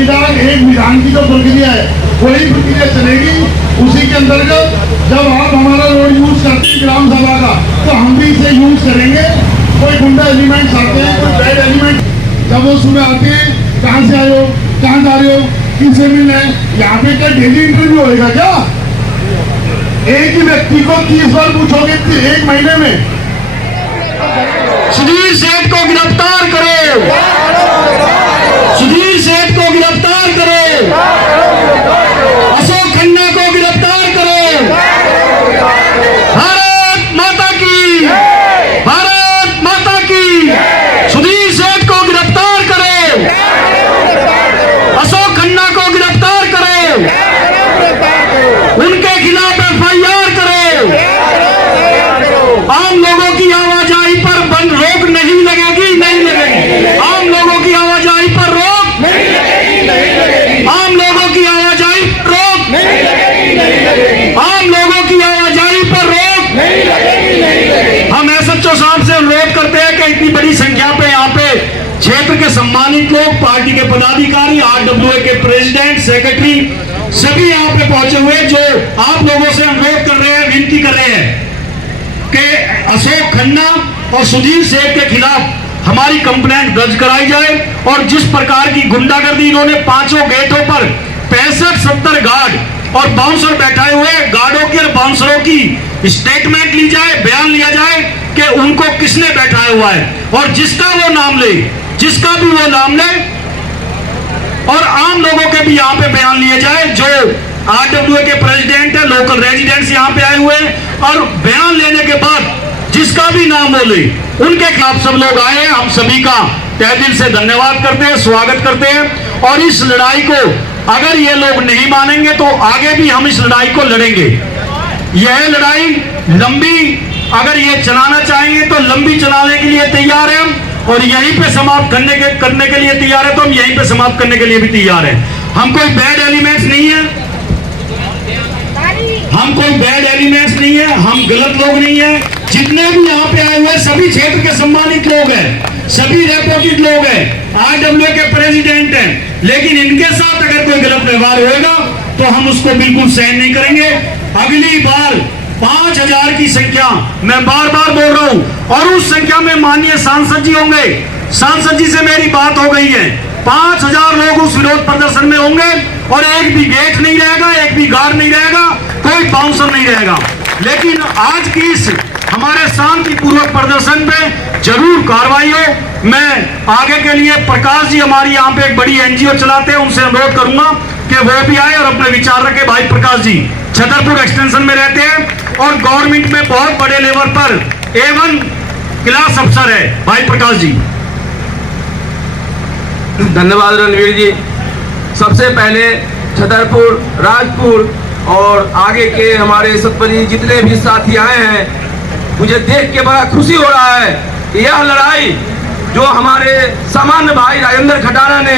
संविधान, एक विधान की जो प्रक्रिया है वही प्रक्रिया चलेगी। उसी के अंतर्गत जब आप हमारा रोड यूज करते हैं ग्राम सभा का, तो हम भी इसे यूज करेंगे। कोई गुंडा एलिमेंट्स आते हैं, कोई बैड एलिमेंट, जब वो सुबह आते हैं, कहाँ से आए हो, कहाँ जा रहे हो, किससे मिलना है, यहाँ पे क्या डेली इंटरव्यू होएगा क्या? एक ही व्यक्ति को 30 बार पूछोगे एक महीने में? सुधीर सेठ को गिरफ्तार करो, सुधीर सेठ को गिरफ्तार करो, अशोक खन्ना को गिरफ्तार करो। भारत माता की, भारत माता की। सुधीर सेठ को गिरफ्तार करो, अशोक खन्ना को गिरफ्तार करो, उनके खिलाफ FIR करो। आम लोगों की आवाजाही पर बंद रोक नहीं लगेगी, नहीं लगेगी। आम लोगों की आवाजाही पर रोक नहीं लगेगी, नहीं लगेगी। आम लोगों की आवाजाही पर रोक नहीं लगेगी, नहीं लगेगी। आम लोगों की आवाजाही पर रोक नहीं लगेगी, नहीं लगेगी। हम SHO साहब से अनुरोध करते हैं कि इतनी बड़ी संख्या पे यहाँ पे क्षेत्र के सम्मानित लोग, पार्टी के पदाधिकारी, RWA के प्रेसिडेंट, सेक्रेटरी, सभी यहाँ पे पहुंचे हुए, जो आप लोगों से अनुरोध कर रहे हैं, विनती कर रहे हैं कि अशोक खन्ना और सुधीर सेठ के खिलाफ हमारी कंप्लेंट दर्ज कराई जाए। और जिस प्रकार की गुंडागर्दी इन्होंने पांचों गेटों पर 65-70 गार्ड और बाउंसर बैठाए हुए, गार्डों की और बाउंसरों की स्टेटमेंट ली जाए, बयान लिया जाए कि उनको किसने बैठाया हुआ है, और जिसका वो नाम ले, जिसका भी वो नाम ले, और आम लोगों के भी यहाँ पे बयान लिए जाए। जो RWA के प्रेसिडेंट है, लोकल रेजिडेंट्स यहाँ पे आए हुए हैं, और बयान लेने के बाद जिसका भी नाम हो ले, उनके खिलाफ सब लोग आए हैं। हम सभी का तहे दिल से धन्यवाद करते हैं, स्वागत करते हैं। और इस लड़ाई को अगर ये लोग नहीं मानेंगे तो आगे भी हम इस लड़ाई को लड़ेंगे। यह लड़ाई लंबी, अगर ये चलाना चाहेंगे तो लंबी चलाने के लिए तैयार है हम, और यहीं पे समाप्त करने के लिए तैयार है तो हम यहीं पे समाप्त करने के लिए भी तैयार है। हम कोई बैड एलिमेंट्स नहीं है, हम कोई बैड एलिमेंट्स नहीं है, हम गलत लोग नहीं है। जितने भी यहाँ पे आए हुए सभी क्षेत्र के सम्मानित लोग हैं, सभी रेपुटेड लोग हैं, RWA के प्रेसिडेंट हैं, लेकिन इनके साथ अगर कोई गलत व्यवहार होगा तो हम उसको बिल्कुल सहन नहीं करेंगे। अगली बार 5000 की संख्या, मैं बार बार बोल रहा हूं, और उस संख्या में माननीय सांसद जी होंगे। सांसद जी से मेरी बात हो गई है, 5000 लोग उस विरोध प्रदर्शन में होंगे, और एक भी गेट नहीं रहेगा, एक भी गार्ड नहीं रहेगा, कोई बाउंसर नहीं रहेगा। लेकिन आज की इस हमारे शांतिपूर्वक प्रदर्शन पे जरूर कार्रवाई हो। मैं आगे के लिए प्रकाश जी हमारी यहाँ पे एक बड़ी NGO चलाते हैं, उनसे अनुरोध करूंगा कि वो भी आए और अपने विचार रखे। भाई प्रकाश जी छतरपुर एक्सटेंशन में रहते हैं और गवर्नमेंट में बहुत बड़े लेवल पर A1 क्लास अफसर है। भाई प्रकाश जी। धन्यवाद रणवीर जी। सबसे पहले छतरपुर, राजपुर और आगे के हमारे सतपरी जितने भी साथी आए हैं, मुझे देख के बड़ा खुशी हो रहा है कि यह लड़ाई जो हमारे सामान्य भाई राजेंद्र खटाना ने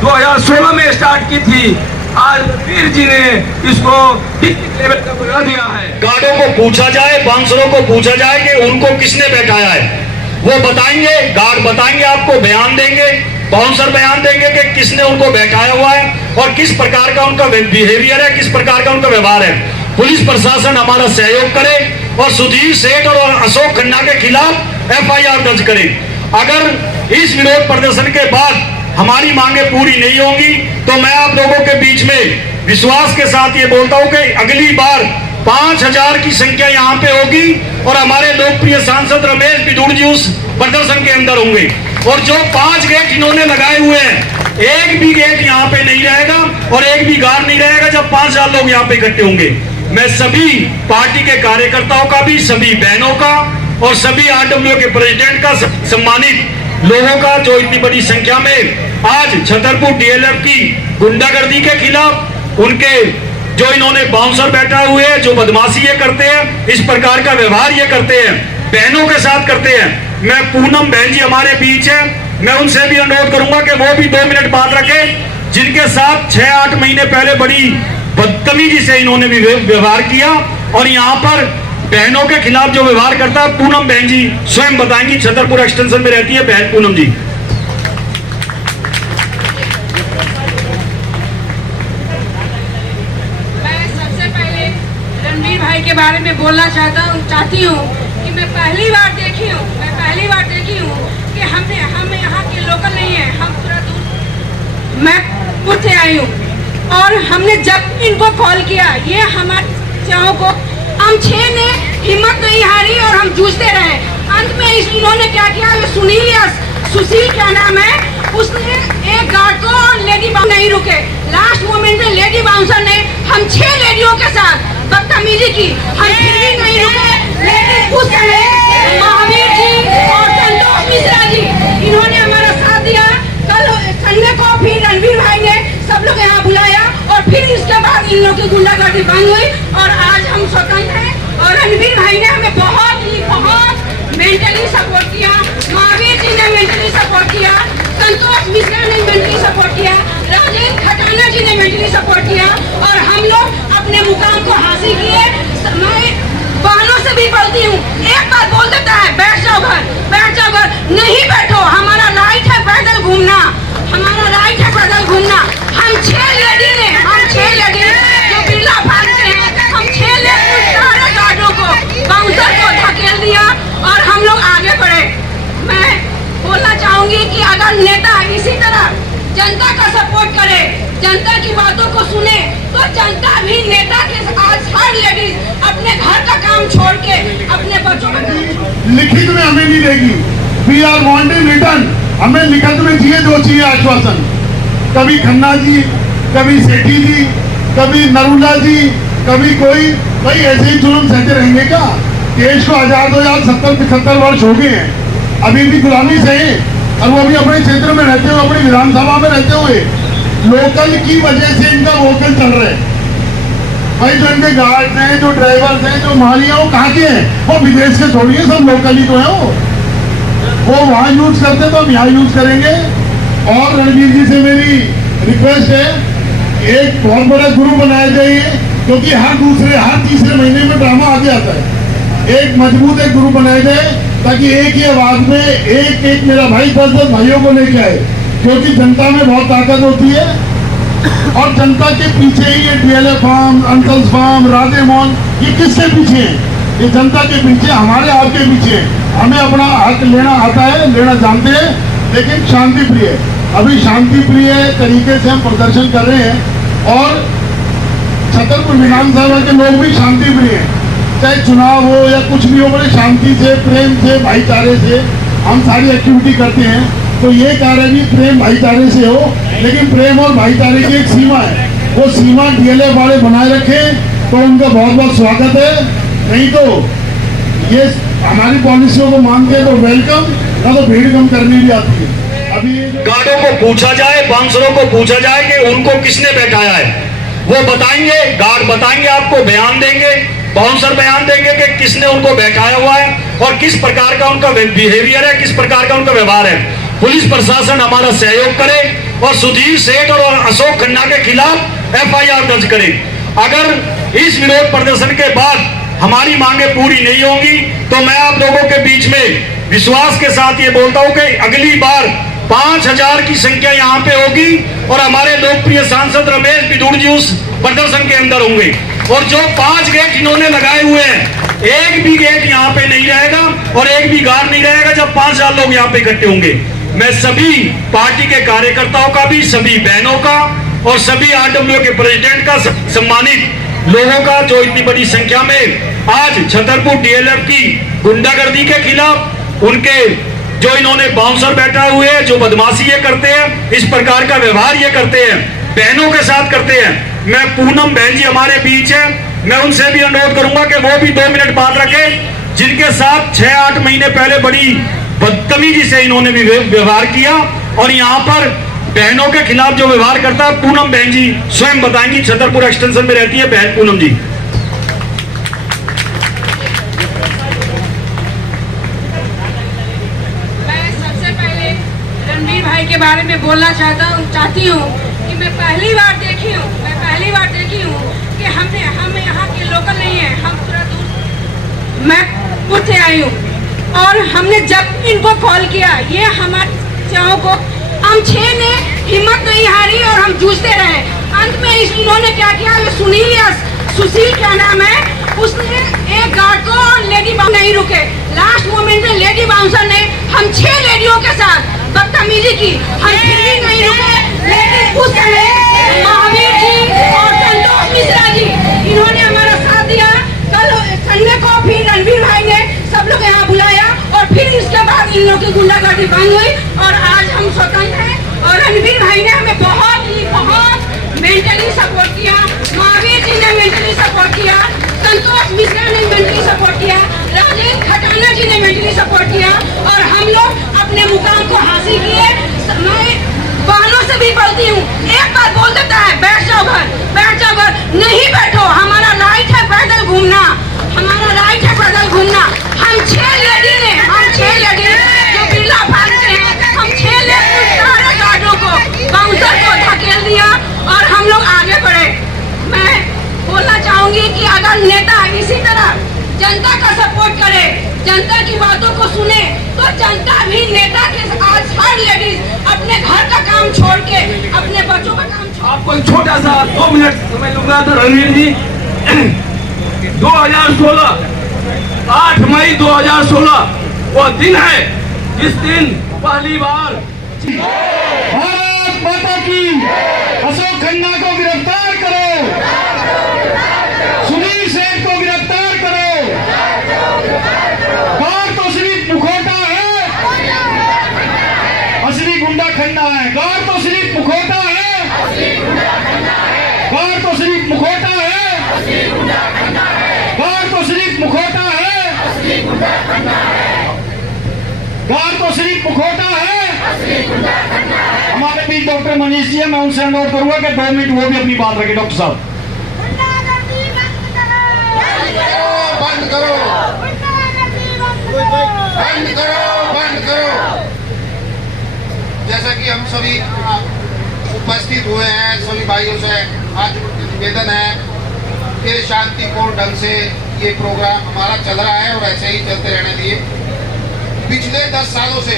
2016 में स्टार्ट की थी, आज वीर जी ने इसको डिस्ट्रिक्ट लेवल तक बढ़ा दिया है। गार्डों को पूछा जाए, बाउंसरों को पूछा जाए कि उनको किसने बैठाया है, वो बताएंगे, गार्ड बताएंगे, आपको बयान देंगे, बाउंसर बयान देंगे कि किसने उनको बैठाया हुआ है और किस प्रकार का उनका बिहेवियर है, किस प्रकार का उनका व्यवहार है। पुलिस प्रशासन हमारा सहयोग करे और सुधीर सेठ और अशोक खन्ना के खिलाफ FIR दर्ज करे। अगर इस विरोध प्रदर्शन के बाद हमारी मांगे पूरी नहीं होंगी तो मैं आप लोगों के बीच में विश्वास के साथ ये बोलता हूं कि अगली बार 5000 की संख्या यहाँ पे होगी और हमारे लोकप्रिय सांसद रमेश बिदुड़ जी उस प्रदर्शन के अंदर होंगे। और जो 5 गेट इन्होंने लगाए हुए हैं, एक भी गेट यहाँ पे नहीं रहेगा और एक भी गार्ड नहीं रहेगा जब 5000 लोग यहाँ पे इकट्ठे होंगे। मैं सभी पार्टी के कार्यकर्ताओं का भी, सभी बहनों का और सभी RWA के प्रेसिडेंट का, सम्मानित लोगों का जो इतनी बड़ी संख्या में आज छतरपुर DLF की गुंडागर्दी के खिलाफ, उनके जो इन्होंने बाउंसर बैठा हुए हैं, जो बदमाशी ये करते हैं, इस प्रकार का व्यवहार ये करते हैं, बहनों के साथ करते हैं। मैं पूनम बहन जी हमारे बीच है, मैं उनसे भी अनुरोध करूंगा कि वो भी 2 मिनट बात रखें, जिनके साथ 6-8 महीने पहले बड़ी बदतमीजी से इन्होंने भी व्यवहार किया और यहाँ पर बहनों के खिलाफ जो व्यवहार करता है, पूनम बहन जी स्वयं बताएंगी, छतरपुर एक्सटेंशन में रहती है बहन पूनम जी। बारे में बोलना चाहती हूँ कि मैं पहली बार देखी हूँ कि हम यहाँ के लोकल नहीं है, हम पूरा दूर मैं खुद से आई हूँ। और हमने जब इनको कॉल किया, ये हमारे चाहों को हम 6 ने हिम्मत नहीं हारी और हम जूझते रहे। अंत में इन्होंने क्या किया, सुशील क्या नाम है, उसने एक गार्ड को और लेडी बाउंसर नहीं रुके। लास्ट मोमेंट में लेडी बाउंसर ने हम 6 लेडियों के साथ बदतमीजी की, हम फिर भी नहीं रुके। लेकिन उस समय महावीर जी और संतोष मिश्रा जी इन्होंने हमारा साथ दिया। कल संडे को फिर रणवीर भाई ने सब लोग यहाँ बुलाया और फिर इसके बाद इन लोगों की गुंडागर्दी बंद हुई और आज हम स्वतंत्र हैं। और रणवीर भाई ने हमें बहुत मेंटली सपोर्ट किया, महावीर जी ने मेंटली सपोर्ट किया, संतोष मिश्रा ने मेंटली सपोर्ट किया, राजेश खटाना जी ने मेंटली सपोर्ट किया और हम लोग अपने मुकाम को हासिल किए। मैं बहनों से भी बोलती हूँ, एक बार बोल देता है बैठ जाओ घर, नहीं बैठो। हमारा राइट है पैदल घूमना, हम 6 लेडी जो बिरला फार्म के हैं, हम 6 लेडी सारे गार्डों को, बाउंसर को धकेल दिया और हम लोग आगे बढ़े। मैं बोलना चाहूंगी कि अगर नेता इसी तरह जनता का सपोर्ट करे, जनता की बातों को सुने, तो जनता भी नेता के आज हर लेडीज अपने घर का काम छोड़ के अपने बच्चों का लिखित में हमें नहीं देगी। वी आर वांटेड रिटर्न, हमें लिखित में चाहिए, जो चाहिए आश्वासन। कभी खन्ना जी, कभी सेठी जी, कभी नरूला जी, कभी कोई भाई ऐसे ही जुल्म सहते रहेंगे क्या? देश को आजाद हो यार 70-75 वर्ष हो गए हैं, अभी भी गुलामी से हैं और वो भी अपने क्षेत्र में रहते हुए, अपनी विधानसभा में रहते हुए लोकल की वजह से इनका वोकल चल रहा है। भाई जो इनके गार्ड हैं, जो ड्राइवर्स हैं, जो मालिया, वो कहाँ के हैं? वो विदेश के थोड़ी है, सब लोकल ही तो है। वो वहाँ यूज करते तो हम यहाँ यूज करेंगे। और रणवीर जी से मेरी रिक्वेस्ट है, एक बहुत बड़ा गुरु बनाया जाइए, क्योंकि हर तीसरे महीने में ड्रामा आगे आता है। एक मजबूत एक गुरु बनाया जाए ताकि एक ही आवाज में एक मेरा भाई 10 भाइयों को लेके आए, क्योंकि जनता में बहुत ताकत होती है और जनता के पीछे ही ये DLA farm, uncles farm, Radhe Mohan, ये किसके पीछे है? ये जनता के पीछे, हमारे आपके पीछे। हमें अपना हक लेना आता है, लेना जानते हैं, लेकिन शांति प्रिय। अभी शांति प्रिय तरीके से हम प्रदर्शन कर रहे हैं और छतरपुर विधानसभा के लोग भी शांति प्रिय हैं। चाहे चुनाव हो या कुछ भी हो, बड़े शांति से, प्रेम से, भाईचारे से हम सारी एक्टिविटी करते हैं। तो ये कार्य भी प्रेम भाईचारे से हो, लेकिन प्रेम और भाईचारे की एक सीमा है, वो सीमा डीएलए वाले बनाए रखें तो उनका बहुत बहुत स्वागत है। नहीं तो ये हमारी पॉलिसियों को मानते हैं तो वेलकम, ना तो भीड़ कम करनी भी आती है। अभी गार्डों को पूछा जाए, बाउंसरों को पूछा जाए कि उनको किसने बैठाया है, वो बताएंगे, गार्ड बताएंगे, आपको बयान देंगे, बाउंसर बयान देंगे कि किसने उनको बैठाया हुआ है और किस प्रकार का उनका बिहेवियर है, किस प्रकार का उनका व्यवहार है। पुलिस प्रशासन हमारा सहयोग करे और सुधीर सेठ और अशोक खन्ना के खिलाफ FIR दर्ज करे। अगर इस विरोध प्रदर्शन के बाद हमारी मांगे पूरी नहीं होंगी तो मैं आप लोगों के बीच में विश्वास के साथ ये बोलता हूं कि अगली बार 5000 की संख्या यहाँ पे होगी और हमारे लोकप्रिय सांसद रमेश बिधूड़ जी उस प्रदर्शन के अंदर होंगे। और जो 5 गेट इन्होंने लगाए हुए हैं, एक भी गेट यहाँ पे नहीं रहेगा और एक भी गार्ड नहीं रहेगा जब 5000 लोग यहाँ पे इकट्ठे होंगे। मैं सभी पार्टी के कार्यकर्ताओं का भी, सभी बहनों का और सभी RWO के प्रेसिडेंट का, सम्मानित लोगों का जो इतनी बड़ी संख्या में आज छतरपुर DLF की गुंडागर्दी के खिलाफ, उनके जो इन्होंने बाउंसर बैठा हुए हैं, जो बदमाशी ये करते हैं, इस प्रकार का व्यवहार ये करते हैं, बहनों के साथ करते हैं। मैं पूनम बहन जी हमारे बीच है, मैं उनसे भी अनुरोध करूंगा कि वो भी 2 मिनट बात रखें, जिनके साथ 6-8 महीने पहले बड़ी बदतमीजी से इन्होंने भी व्यवहार किया और यहाँ पर बहनों के खिलाफ जो व्यवहार करता है, पूनम बहन जी स्वयं बताएंगी। छतरपुर एक्सटेंशन में रहती है बहन पूनम जी। मैं सबसे पहले रणवीर भाई के बारे में बोलना चाहती हूँ कि मैं पहली बार देखी हूँ कि हम यहाँ के लोकल नहीं है, हम पूरा दूर मैं खुद से आई हूँ। और हमने जब इनको कॉल किया, ये हमारे चाहों को हम 6 ने हिम्मत नहीं हारी और हम जूझते रहे। अंत में इन्होंने क्या किया, सुशील क्या नाम है, उसने एक गार्ड को और लेडी बाउंसर नहीं रुके। लास्ट मोमेंट में लेडी बाउंसर ने हम 6 लेडियों के साथ बदतमीजी की, हम फिर भी नहीं रुके। लेकिन उस समय महावीर जी और संतोष मिश्रा जी इन्होंने हमारा साथ दिया। कल संडे को फिर रणवीर भाई ने सब लोग यहाँ बुलाया और फिर इसके बाद इन लोगों की गुंडागर्दी बंद हुई और आज हम स्वतंत्र हैं। और रणवीर भाई ने हमें बहुत मेंटली सपोर्ट किया, महावीर जी ने मेंटली सपोर्ट किया, संतोष मिश्रा ने मेंटली सपोर्ट किया, राजेश खटाना जी ने मेंटली सपोर्ट किया और हम लोग अपने मुकाम को हासिल किए। मैं बहनों से भी बोलती हूँ, एक बार बोल देता है बैठ जाओ घर, नहीं बैठो। हमारा राइट है पैदल घूमना, हमारा राइट है पैदल घूमना। हम 6 लेडी ने जो बिरला फाड़ते हैं, हम 6 लेडी सारे गार्डों को बाउंसर को धकेल दिया और हम लोग आगे बढ़े। मैं बोलना चाहूंगी कि अगर नेता इसी तरह जनता का सपोर्ट करे, जनता की बातों को सुने, तो जनता भी नेता के आज हर लेडीज अपने घर का काम छोड़ के अपने बच्चों का काम छोड़। आपको एक छोटा सा 2 मिनट समय लूंगा तो रणवीर जी 2016 8 मई 2016 वो दिन है जिस दिन पहली बार भारत माता की। अशोक खन्ना को गिरफ्तार करो, सुनील सेठ को गिरफ्तार करो। गौर तो सिर्फ मुखौटा है, असली गुंडा खन्ना है। गौर तो सिर्फ मुखौटा है, गौर तो सिर्फ मुखौटा है, गौर तो सिर्फ मुखौटा है, गौर तो सिर्फ मुखौटा है। हमारे बीच डॉक्टर मनीष जी है, मैं उनसे अनुरोध करूंगा कि 2 मिनट वो भी अपनी बात रखें। डॉक्टर साहब बंद करो, बंद करो, बंद करो। जैसा कि हम सभी उपस्थित हुए हैं, सभी भाइयों से आज निवेदन है कि शांतिपूर्ण ढंग से ये प्रोग्राम हमारा चल रहा है और ऐसे ही चलते रहने दिए। पिछले 10 सालों से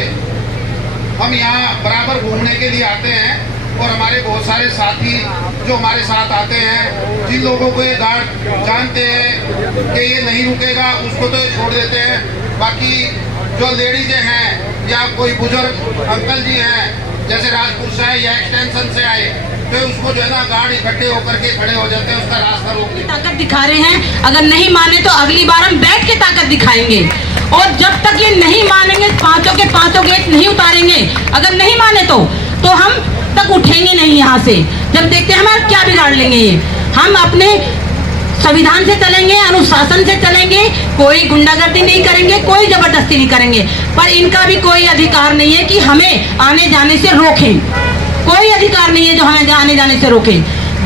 हम यहाँ बराबर घूमने के लिए आते हैं और हमारे बहुत सारे साथी जो हमारे साथ आते हैं, जिन लोगों को ये गार्ड जानते हैं कि ये नहीं रुकेगा, उसको तो छोड़ देते हैं। बाकी जो लेडीज हैं या कोई बुजुर्ग अंकल जी हैं, जैसे राजपुर से आए या एक्सटेंशन से आए, तो उसको जो है ना गार्ड इकट्ठे होकर के खड़े हो जाते हैं, उसका रास्ता रोकते हैं। ताकत दिखा रहे हैं, अगर नहीं माने तो अगली बार हम बैठ के ताकत दिखाएंगे। और जब तक ये नहीं मानेंगे, पांचों के पांचों गेट नहीं उतारेंगे, अगर नहीं माने तो हम तक उठेंगे नहीं यहाँ से। जब देखते हैं हमारा क्या बिगाड़ लेंगे ये। हम अपने संविधान से चलेंगे, अनुशासन से चलेंगे, कोई गुंडागर्दी नहीं करेंगे, कोई जबरदस्ती नहीं करेंगे। पर इनका भी कोई अधिकार नहीं है कि हमें आने जाने से रोकें। कोई अधिकार नहीं है जो हमें आने जाने से रोके।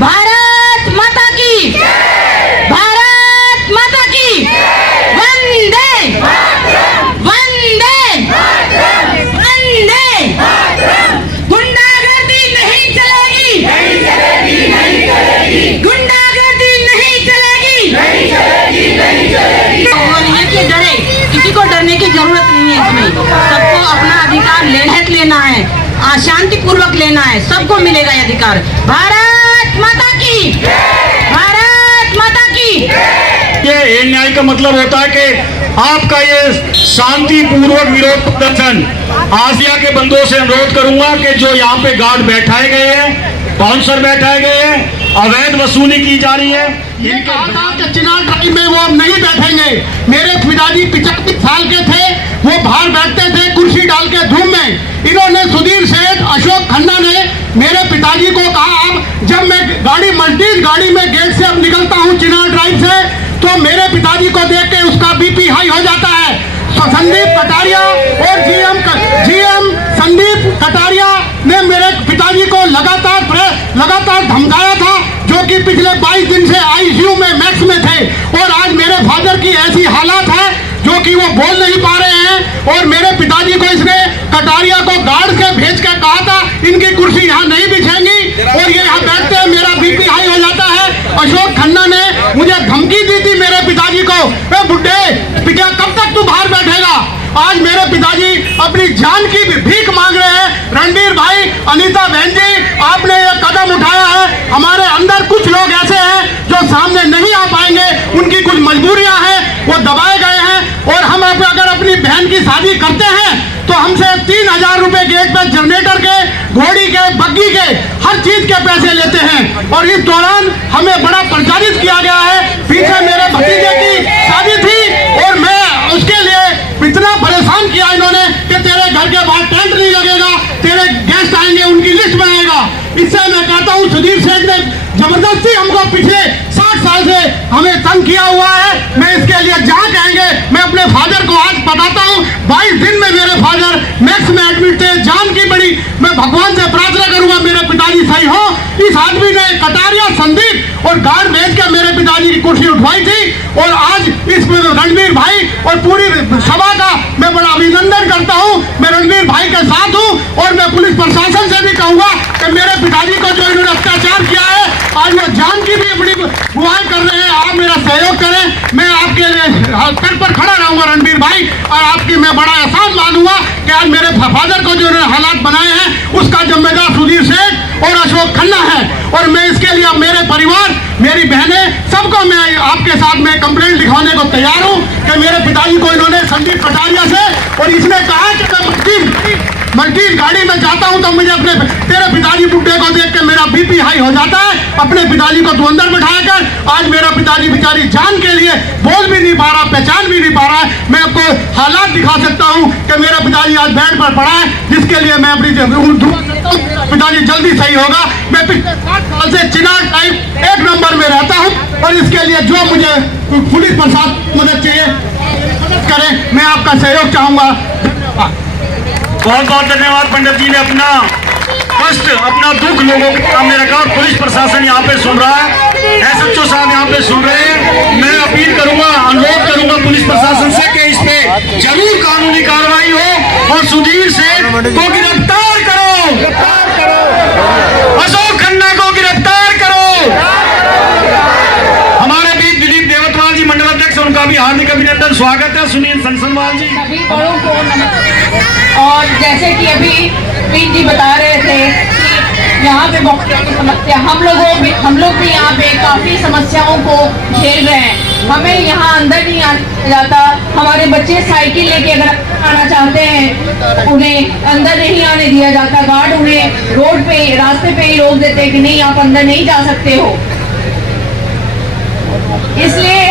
भारत माता की, भारत माता की, वंदे वंदे वंदे। गुंडागर्दी नहीं चलेगी, गुंडागर्दी नहीं चलेगी। वो नहीं है कि डरे, किसी को डरने की जरूरत नहीं है। इसमें सबको अपना अधिकार लेना है, शांति पूर्वक लेना है, सबको मिलेगा ये अधिकार। भारत माता की, भारत माता की। ये न्याय का मतलब होता है कि आपका ये शांति पूर्वक विरोध प्रदर्शन, आसिया के बंदों से अनुरोध करूंगा कि जो यहाँ पे गार्ड बैठाए गए हैं, बाउंसर बैठाए गए हैं, अवैध वसूली की जा रही है, ये कहा था कि चिनार ड्राइव में वो अब नहीं बैठेंगे। मेरे पिताजी 75 साल के थे, वो बाहर बैठते थे कुर्सी डाल के धूम में। इन्होंने सुधीर सेठ, अशोक खन्ना ने मेरे पिताजी को कहा, अब जब मैं मर्सिडीज गाड़ी में गेट से अब निकलता हूँ चिनार ड्राइव से, तो मेरे पिताजी को देख के उसका बीपी हाई हो जाता है। तो संदीप कटारिया और जीएम संदीप कटारिया ने मेरे पिताजी को लगातार धमकाया था, जो कि पिछले 22 दिन से आईसीयू में मैक्स में थे। और आज मेरे फादर की ऐसी हालत है जो कि वो बोल नहीं पा रहे हैं। और मेरे पिताजी को इसने कटारिया को गार्ड से भेज के कहा था, इनकी कुर्सी यहाँ नहीं बिछेंगी और ये यहाँ बैठते हैं, मेरा बीपी हाई हो जाता है। अशोक खन्ना ने मुझे धमकी दी थी मेरे पिताजी को, बुड्ढे पिता कब तक तू बाहर बैठेगा। आज मेरे पिताजी अपनी जान की भी भीख मांग रहे हैं। रणबीर भाई, अनीता बहन जी, आपने ये कदम उठाया है। हमारे अंदर कुछ लोग ऐसे हैं जो सामने नहीं आ पाएंगे, उनकी कुछ मजबूरियां हैं, वो दबाए गए हैं। और हम अगर अपनी बहन की शादी करते हैं तो हमसे 3000 रुपए गेट पे जनरेटर के, घोड़ी के, बग्गी के, हर चीज के पैसे लेते हैं। और इस दौरान हमें बड़ा प्रचारित किया गया है। पीछे मेरे भतीजे की शादी थी और मैं उसके लिए इतना परेशान किया इन्होंने कि तेरे घर के बाहर टेंट नहीं लगेगा, तेरे गेस्ट आएंगे उनकी लिस्ट बनाएगा। इससे मैं कहता हूँ सुधीर सेठ ने जबरदस्ती हमको पिछले 60 साल से हमें तंग किया हुआ है। मैं इसके लिए जहाँ कहेंगे, मैं अपने फादर को आज बताता हूँ, 22 दिन में मेरे फादर मैक्स में एडमिट थे, जान की बड़ी। मैं भगवान से प्रार्थना करूंगा मेरे पिताजी सही हो। इस आदमी ने कटारिया, संदीप और गार्ड भेज के मेरे पिताजी की कुर्सी उठवाई थी। और आज इस रणबीर भाई और पूरी सभा का मैं बड़ा अभिनंदन करता हूँ। मैं रणबीर भाई के साथ हूँ और मैं पुलिस प्रशासन से भी कहूंगा कि मेरे पिताजी को जो इन्होंने अत्याचार किया है, आज वो जान की भी बड़ी गुहार कर रहे हैं। आप मेरा सहयोग करें, मैं आपके सर पर खड़ा रहूंगा रणबीर भाई, और आपकी मैं बड़ा एहसान मानूंगा कि आज मेरे फादर को जो इन्होंने हालात बनाए हैं उसका जिम्मेदार सुधीर सेठ और अशोक खन्ना है। और मैं इसके लिए मेरे परिवार, मेरी बहनें, सबको मैं आपके साथ में कंप्लेंट लिखवाने को तैयार हूँ कि मेरे पिताजी को इन्होंने संदीप कटारिया से, और इसने कहा कि मैं मल्टीज गाड़ी में जाता हूं तो मुझे अपने तेरे पिताजी बुड्ढे को देख के मेरा बीपी हाई हो जाता है। अपने पिताजी को तू अंदर बिठाया कर। आज मेरा पिताजी बेचारी जान के लिए बोल भी नहीं पा रहा, पहचान भी नहीं पा रहा है। मैं आपको हालात दिखा सकता हूं कि मेरा पिताजी आज बेड पर पड़ा है, जिसके लिए मैं अपनी दुआ करता हूं पिताजी जल्दी सही होगा। मैं पिछले 7 साल से चिनार टाइप 1 नंबर में रहता हूँ और इसके लिए जो मुझे पुलिस प्रशासन मदद चाहिए करें, मैं आपका सहयोग चाहूंगा। बहुत बहुत धन्यवाद। पंडित जी ने अपना कष्ट, अपना दुख लोगों के सामने रखा और पुलिस प्रशासन यहाँ पे सुन रहा है, एसएचओ साहब यहाँ पे सुन रहे हैं। मैं अपील करूंगा, अनुरोध करूंगा पुलिस प्रशासन से कि इस पे जरूर कानूनी कार्रवाई हो और सुधीर सेठ को गिरफ्तार करो, अशोक खन्ना को गिरफ्तार करो। हमारे बीच दिलीप देवतवाल जी मंडल अध्यक्ष, उनका भी हार्दिक अभिनंदन, स्वागत है। सुनील संसनवाल जी। सभी बड़ों को नमस्कार। और जैसे कि अभी प्रीत जी बता रहे थे कि यहाँ पे बहुत समस्या, हम लोग भी यहाँ पे काफी समस्याओं को झेल रहे हैं। हमें यहाँ अंदर नहीं आना जाता। हमारे बच्चे साइकिल लेके अगर आना चाहते हैं उन्हें अंदर नहीं आने दिया जाता। गार्ड उन्हें रोड पे, रास्ते पे ही रोक देते हैं कि नहीं आप अंदर नहीं जा सकते हो। इसलिए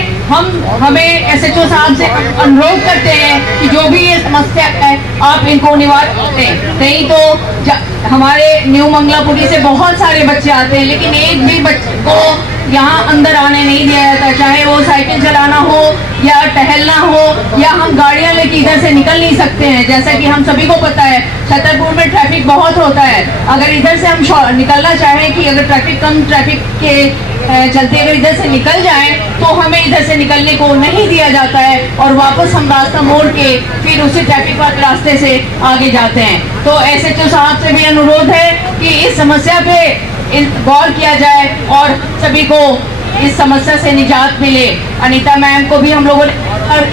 हमें एसएचओ साहब से अनुरोध करते हैं कि जो भी ये समस्या है आप इनको निवारण करें। नहीं तो हमारे न्यू मंगलापुरी से बहुत सारे बच्चे आते हैं, लेकिन एक भी बच्चे को यहाँ अंदर आने नहीं दिया जाता, चाहे वो साइकिल चलाना हो या टहलना हो, या हम गाड़ियाँ लेके इधर से निकल नहीं सकते हैं। जैसा कि हम सभी को पता है छतरपुर में ट्रैफिक बहुत होता है। अगर इधर से हम निकलना चाहें कि अगर ट्रैफिक के चलते अगर इधर से निकल जाए तो हमें इधर से निकलने को नहीं दिया जाता है और वापस हम रास्ता मोड़ के फिर उसी ट्रैफिक वाले रास्ते से आगे जाते हैं। तो एसएचओ साहब से भी अनुरोध है कि इस समस्या पे गौर किया जाए और सभी को इस समस्या से निजात मिले। अनीता मैम को भी हम लोगों ने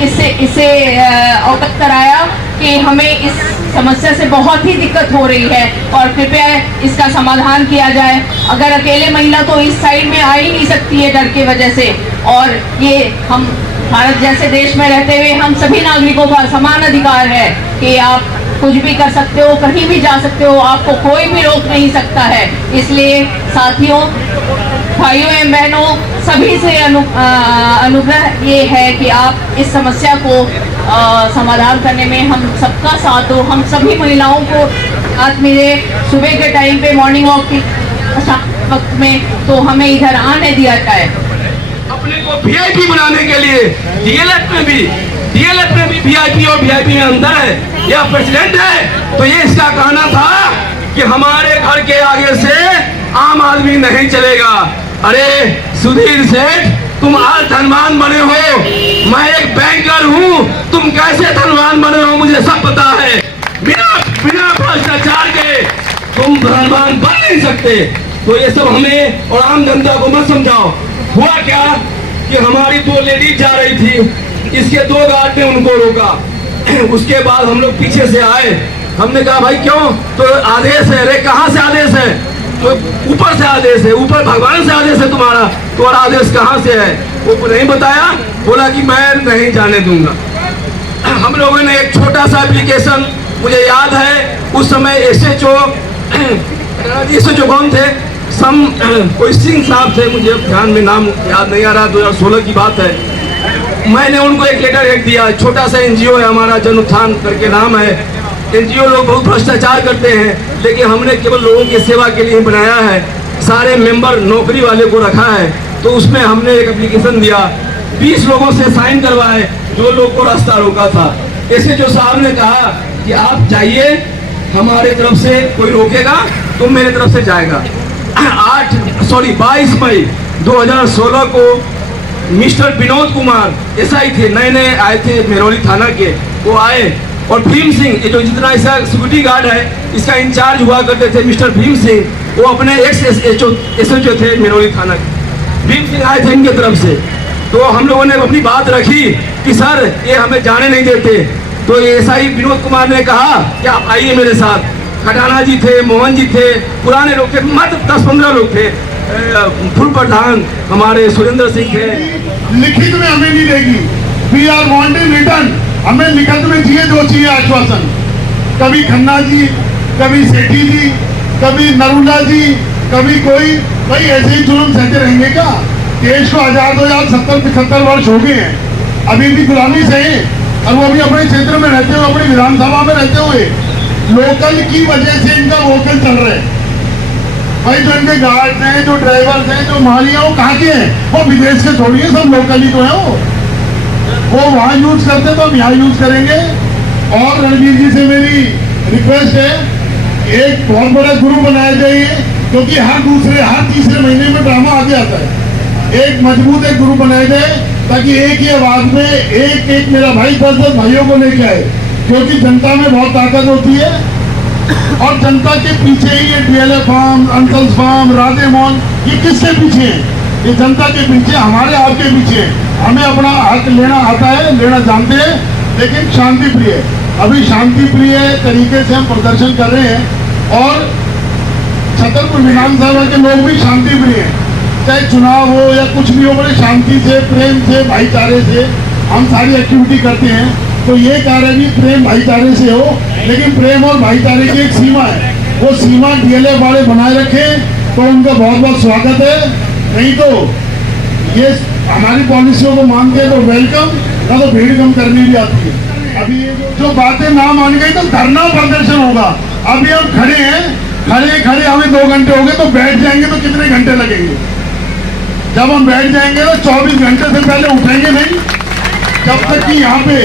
इससे अवगत कराया कि हमें इस समस्या से बहुत ही दिक्कत हो रही है और कृपया इसका समाधान किया जाए। अगर अकेले महिला तो इस साइड में आ ही नहीं सकती है डर की वजह से, और ये हम भारत जैसे देश में रहते हुए हम सभी नागरिकों का समान अधिकार है कि आप कुछ भी कर सकते हो, कहीं भी जा सकते हो, आपको कोई भी रोक नहीं सकता है। इसलिए साथियों, भाइयों एवं बहनों, सभी से अनुग्रह ये है कि आप इस समस्या को समाधान करने में हम सबका साथ दो। हम सभी महिलाओं को साथ मिले। सुबह के टाइम पे मॉर्निंग वॉक की वक्त में तो हमें इधर आने दिया जाए। अपने को वीआईपी बनाने के लिए डीएलएफ में भी वीआईपी और वीआईपी में अंदर है। यह प्रेसिडेंट है तो ये इसका कहना था कि हमारे घर के आगे से आम आदमी नहीं चलेगा। अरे सुधीर सेठ, तुम आज धनवान बने हो, मैं एक बैंकर हूँ, तुम कैसे धनवान बने हो मुझे सब पता है। बिना भ्रष्टाचार के तुम धनवान बन नहीं सकते। तो ये सब हमें और आम जनता को मत समझाओ। हुआ क्या कि हमारी 2 लेडीज जा रही थी, इसके 2 गार्ड ने उनको रोका। उसके बाद हम लोग पीछे से आए, हमने कहा भाई क्यों? तो आदेश है। अरे कहाँ से आदेश है? तो ऊपर से आदेश है, ऊपर भगवान से आदेश है तुम्हारा आदेश कहाँ से है? वो नहीं बताया, बोला कि मैं नहीं जाने दूंगा। हम लोगों ने एक छोटा सा एप्लीकेशन, मुझे याद है उस समय एसएचओ कौन थे, कोई सिंह साहब थे, मुझे ध्यान में नाम याद नहीं आ रहा, 2016 की बात है। मैंने उनको एक लेटर लिख दिया, छोटा सा एनजीओ है हमारा, जन उत्थान करके नाम है। एनजीओ लोग बहुत भ्रष्टाचार करते हैं, लेकिन हमने केवल लोगों की सेवा के लिए बनाया है, सारे मेंबर नौकरी वाले को रखा है। तो उसमें हमने एक एप्लीकेशन दिया, 20 लोगों से साइन करवाए जो लोग को रास्ता रोका था। एसएचओ साहब ने कहा कि आप जाइए, हमारे तरफ से कोई रोकेगा तो मेरे तरफ से जाएगा। 22 मई 2016 को मिस्टर विनोद कुमार एसआई थे, नए नए आए थे मेहरौली थाना के, वो आए और भीम सिंह, ये जो जितना ऐसा सिक्योरिटी गार्ड है इसका इंचार्ज हुआ करते थे मिस्टर भीम सिंह, वो अपने एक्स एसएचओ थे मेहरौली थाना के। भीम सिंह आए थे इनके तरफ से। तो हम लोगों ने अपनी बात रखी कि सर ये हमें जाने नहीं देते। तो एसआई विनोद कुमार ने कहा कि आप आइए मेरे साथ। खटाना जी थे, मोहन जी थे, पुराने लोग थे, मात्र 10-15 लोग थे, पूर्व प्रधान हमारे सुरेंद्र सिंह थे। लिखित में हमें नहीं देगी, वी आर वांटेड रिटर्न, हमें लिखित में चाहिए जो चाहिए आश्वासन। कभी खन्ना जी, कभी सेठी जी, कभी नरूला जी, कभी कोई, भाई ऐसे ही जुल्म सहते रहेंगे क्या? देश को आजाद हो यार 70-75 वर्ष हो गए हैं, अभी भी गुलामी से हैं, और वो भी अपने क्षेत्र में रहते हुए, अपनी विधानसभा में रहते हुए लोकल की वजह से इनका वोकल चल रहे हैं। भाई जो इनके गार्ड हैं, जो ड्राइवर्स हैं, जो मालिया, वो कहाँ के हैं? वो विदेश के छोड़िए, सब लोकल ही तो है। वो वहाँ यूज करते तो हम यहाँ यूज करेंगे। और रणवीर जी से मेरी रिक्वेस्ट है, एक बहुत बड़ा गुरु बनाया जाइए, क्योंकि हर तीसरे महीने में ड्रामा आगे आता है। एक मजबूत एक गुरु बनाए जाए, ताकि एक ही आवाज में एक मेरा भाई 10 भाइयों को लेके आए, क्योंकि जनता में बहुत ताकत होती है। और जनता के पीछे ही ये DLA farm, uncles farm, Radhe Mohan, ये किसके पीछे है? ये जनता के पीछे, हमारे आपके पीछे। हमें अपना हक लेना आता है, लेना जानते हैं, लेकिन शांति प्रिय, अभी शांति प्रिय तरीके से हम प्रदर्शन कर रहे हैं। और छतरपुर विधानसभा के लोग भी शांति प्रिय हैं, चाहे चुनाव हो या कुछ भी हो, बड़े शांति से, प्रेम से, भाईचारे से हम सारी एक्टिविटी करते हैं। तो ये कार्य भी प्रेम भाईचारे से हो, लेकिन प्रेम और भाईचारे की एक सीमा है, वो सीमा डीएलए वाले बनाए रखें, तो उनका बहुत बहुत स्वागत है। नहीं तो ये हमारी पॉलिसियों को मानते हैं तो वेलकम, ना तो भीड़ कम करनी भी आती है। अभी ये जो बातें ना मान गई तो धरना प्रदर्शन होगा। अभी हम खड़े हैं, खड़े हमें 2 घंटे हो गए, तो बैठ जाएंगे तो कितने घंटे लगेंगे? जब हम बैठ जाएंगे तो 24 घंटे से पहले उठेंगे नहीं, जब तक कि यहाँ पे